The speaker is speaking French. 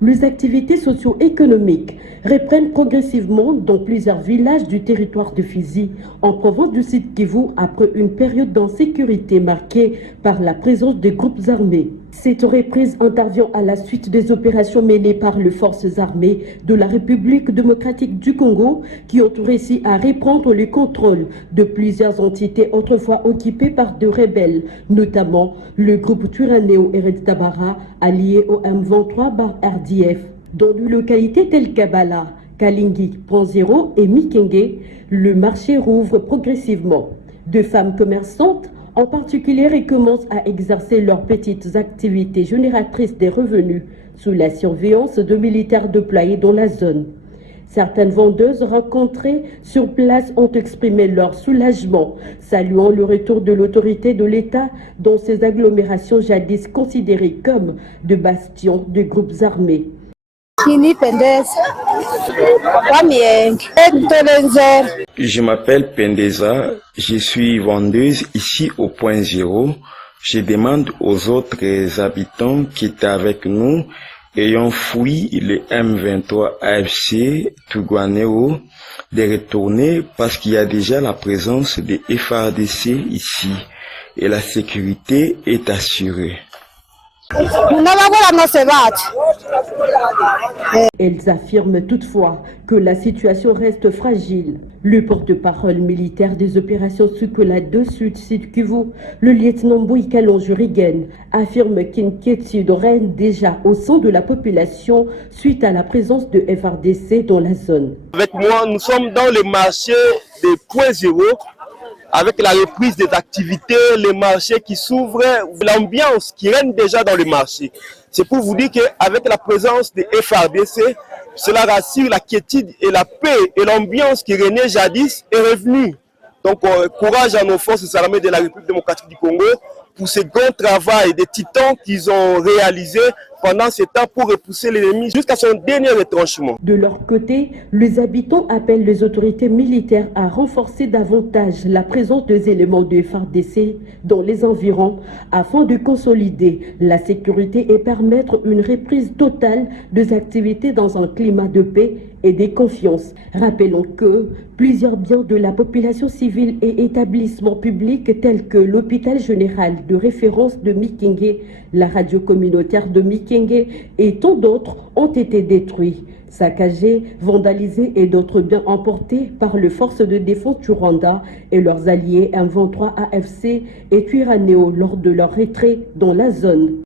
Les activités socio-économiques reprennent progressivement dans plusieurs villages du territoire de Fizi, en province du Sud Kivu, après une période d'insécurité marquée par la présence des groupes armés. Cette reprise intervient à la suite des opérations menées par les forces armées de la République démocratique du Congo qui ont réussi à reprendre le contrôle de plusieurs entités autrefois occupées par des rebelles, notamment le groupe Twirwaneho Red Tabara allié au M23/RDF. Dans des localités telles qu'Abala, Kalingi, Point Zéro et Mikenge, le marché rouvre progressivement. Deux femmes commerçantes en particulier recommencent à exercer leurs petites activités génératrices des revenus sous la surveillance de militaires déployés dans la zone. Certaines vendeuses rencontrées sur place ont exprimé leur soulagement, saluant le retour de l'autorité de l'État dans ces agglomérations jadis considérées comme de bastions de groupes armés. Je m'appelle Pendeza, je suis vendeuse ici au Point Zéro. Je demande aux autres habitants qui étaient avec nous, ayant fui le M23 AFC Twirwaneho, de retourner parce qu'il y a déjà la présence des FARDC ici et la sécurité est assurée. Elles affirment toutefois que la situation reste fragile. Le porte-parole militaire des opérations Sukola 2 Sud Kivu, le lieutenant Boïkalon Jurigen, affirme qu'une quiétude règne déjà au sein de la population suite à la présence de FARDC dans la zone. Avec moi, nous sommes dans le marché des Point Zéro. Avec la reprise des activités, les marchés qui s'ouvrent, l'ambiance qui règne déjà dans le marché. C'est pour vous dire qu'avec la présence des FARDC, cela rassure la quiétude et la paix et l'ambiance qui régnait jadis est revenue. Donc courage à nos forces armées de la République démocratique du Congo pour ce grand travail des titans qu'ils ont réalisé pendant ce temps pour repousser l'ennemi jusqu'à son dernier retranchement. De leur côté, les habitants appellent les autorités militaires à renforcer davantage la présence des éléments de FARDC dans les environs afin de consolider la sécurité et permettre une reprise totale des activités dans un climat de paix et de confiance. Rappelons que plusieurs biens de la population civile et établissements publics tels que l'hôpital général de référence de Mikenge, la radio communautaire de Mikenge et tant d'autres ont été détruits, saccagés, vandalisés et d'autres biens emportés par les forces de défense du Rwanda et leurs alliés M23 AFC et Twirwaneho lors de leur retrait dans la zone.